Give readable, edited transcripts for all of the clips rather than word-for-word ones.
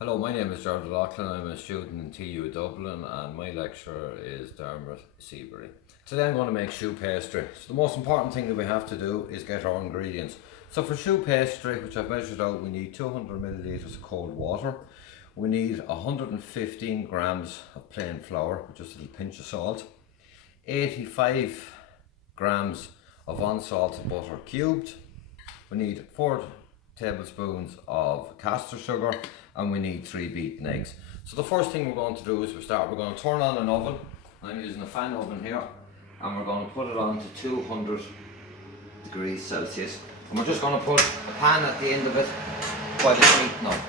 Hello, my name is Gerald Loughlin. I'm a student in TU Dublin and my lecturer is Dermot Seabury. Today I'm going to make choux pastry. So the most important thing that we have to do is get our ingredients. So for choux pastry, which I've measured out, we need 200 millilitres of cold water. We need 115 grams of plain flour with just a little pinch of salt. 85 grams of unsalted butter cubed. We need 4 tablespoons of caster sugar, and we need 3 beaten eggs. So the first thing we're going to do is we're going to turn on an oven. I'm using a fan oven here, and we're going to put it on to 200 degrees Celsius. And we're just going to put a pan at the end of it while it's heating up.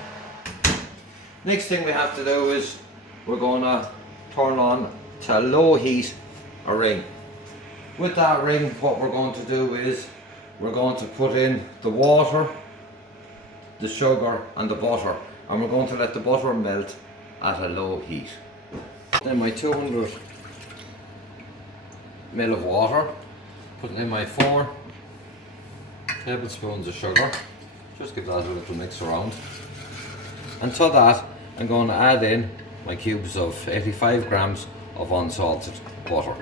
Next thing we have to do is we're going to turn on to low heat a ring. With that ring, what we're going to do is we're going to put in the water, the sugar and the butter, and we're going to let the butter melt at a low heat. Then my 200 ml of water, putting in my 4 tablespoons of sugar, just give that a little mix around. And to that I'm going to add in my cubes of 85 grams of unsalted butter.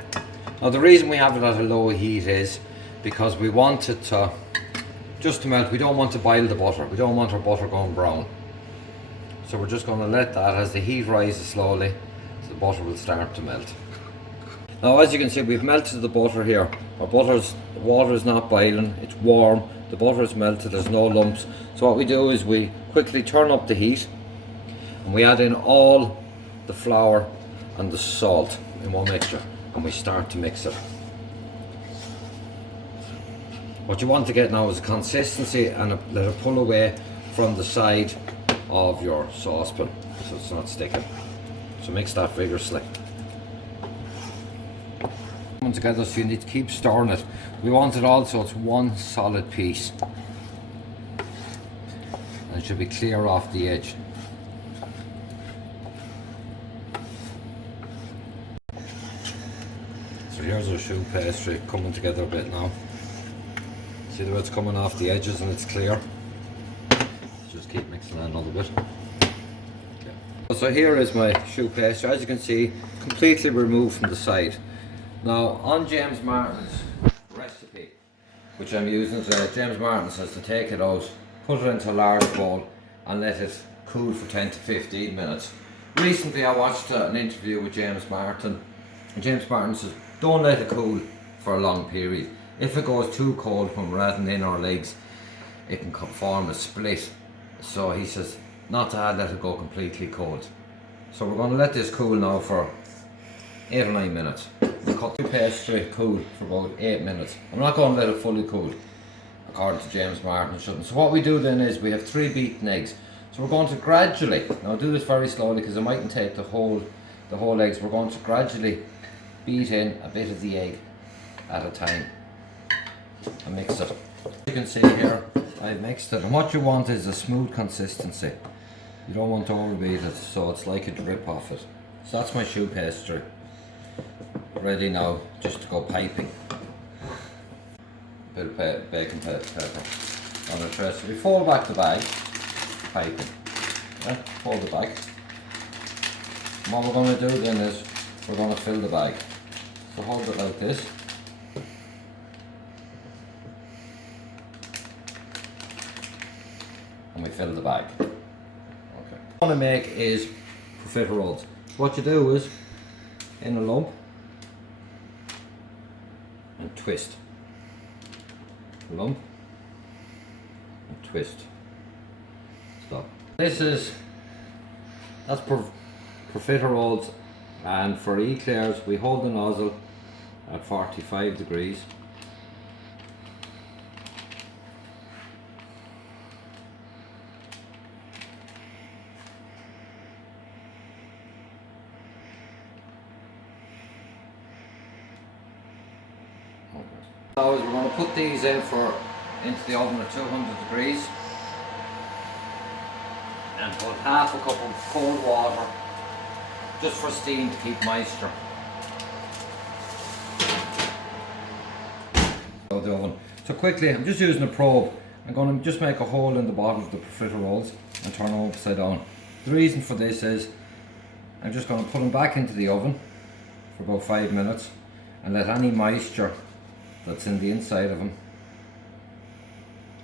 Now the reason we have it at a low heat is because we want it to just to melt. We don't want to boil the butter. We don't want our butter going brown. So we're just going to let that, as the heat rises slowly, the butter will start to melt. Now as you can see, we've melted the butter here. The water is not boiling, it's warm, the butter is melted, there's no lumps. So what we do is we quickly turn up the heat and we add in all the flour and the salt in one mixture, and we start to mix it. What you want to get now is a consistency, and let it pull away from the side of your saucepan so it's not sticking. So mix that vigorously. Coming together, so you need to keep stirring it. We want it all so it's one solid piece, and it should be clear off the edge. So here's our choux pastry coming together a bit now. See the way it's coming off the edges and it's clear. Just keep mixing that another bit. Okay. So here is my choux pastry. As you can see, completely removed from the side. Now on James Martin's recipe, which I'm using today, James Martin says to take it out, put it into a large bowl and let it cool for 10 to 15 minutes. Recently I watched an interview with James Martin, and James Martin says don't let it cool for a long period. If it goes too cold when we're adding in our legs, it can form a split. So he says not to let it go completely cold. So we're going to let this cool now for 8 or 9 minutes. We cut the pastry cool for about 8 minutes. I'm not going to let it fully cool, according to James Martin, it shouldn't. So what we do then is we have 3 beaten eggs. So we're going to gradually, now do this very slowly because it mightn't take the whole eggs. We're going to gradually beat in a bit of the egg at a time and mix it. You can see here I've mixed it, and what you want is a smooth consistency. You don't want to overbeat it so it's like a drip off it. So that's my choux pastry ready now just to go piping. A bit of baking pepper on the tray. So we fold back the bag, piping. Yeah, fold the bag. And what we're going to do then is we're going to fill the bag. So hold it like this. And we fill the bag. Okay. What I want to make is profiteroles. What you do is, in a lump, and twist. Lump, and twist. Stop. That's profiteroles, and for eclairs we hold the nozzle at 45 degrees. Now we're going to put these into the oven at 200 degrees and put half a cup of cold water just for steam to keep moisture. The oven. So quickly, I'm just using a probe. I'm going to just make a hole in the bottom of the profiteroles and turn them upside down. The reason for this is I'm just going to put them back into the oven for about 5 minutes and let any moisture that's in the inside of them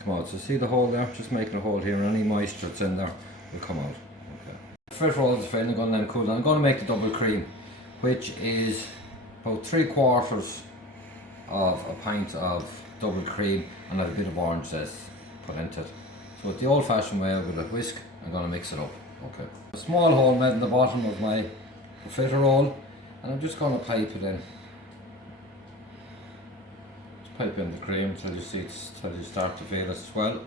come out. So see the hole there? Just making a hole here, and any moisture that's in there will come out. Okay. Frit rolls are finally going to then cool. I'm going to make the double cream, which is about 3/4 of a pint of double cream and a bit of orange zest put into it. So the old fashioned way with a whisk, I'm going to mix it up. Okay. A small hole made in the bottom of my fritter roll, and I'm just going to pipe it in. Just pipe in the cream until you start to feel it swell.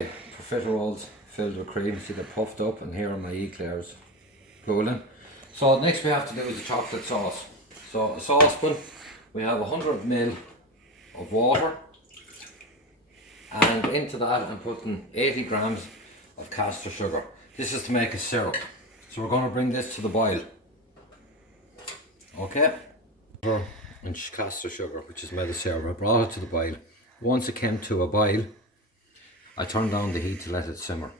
Okay. Fritter rolls filled with cream, see they're puffed up, and here are my eclairs cooling. So next we have to do is the chocolate sauce. So a saucepan, we have 100 ml of water, and into that I'm putting 80 grams of caster sugar. This is to make a syrup. So we're going to bring this to the boil. Okay? And caster sugar, which is made of syrup. I brought it to the boil. Once it came to a boil, I turned down the heat to let it simmer.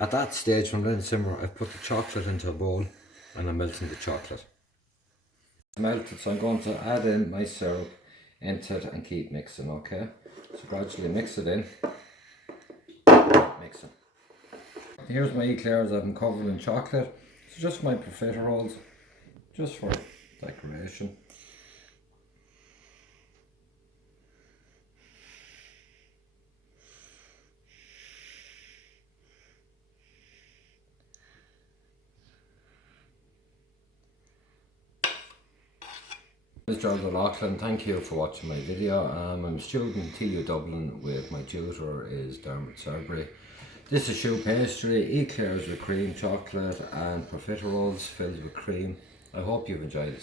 At that stage, when letting it simmer, I put the chocolate into a bowl and I'm melting the chocolate. It's melted, so I'm going to add in my syrup into it and keep mixing, okay? So gradually mix it in, mix it. Here's my eclairs I've been covered in chocolate. So just my fritter rolls, just for decoration. This is Gerald O'Loughlin. Thank you for watching my video. I'm a student in TU Dublin with my tutor is Dermot Serbury. This is Choux Pastry, eclairs with cream, chocolate and profiteroles filled with cream. I hope you've enjoyed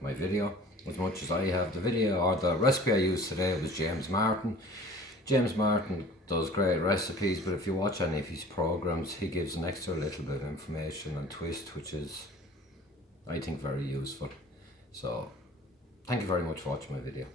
my video as much as I have. The video or the recipe I used today was James Martin. James Martin does great recipes, but if you watch any of his programs, he gives an extra little bit of information and twist, which is, I think, very useful. So, thank you very much for watching my video.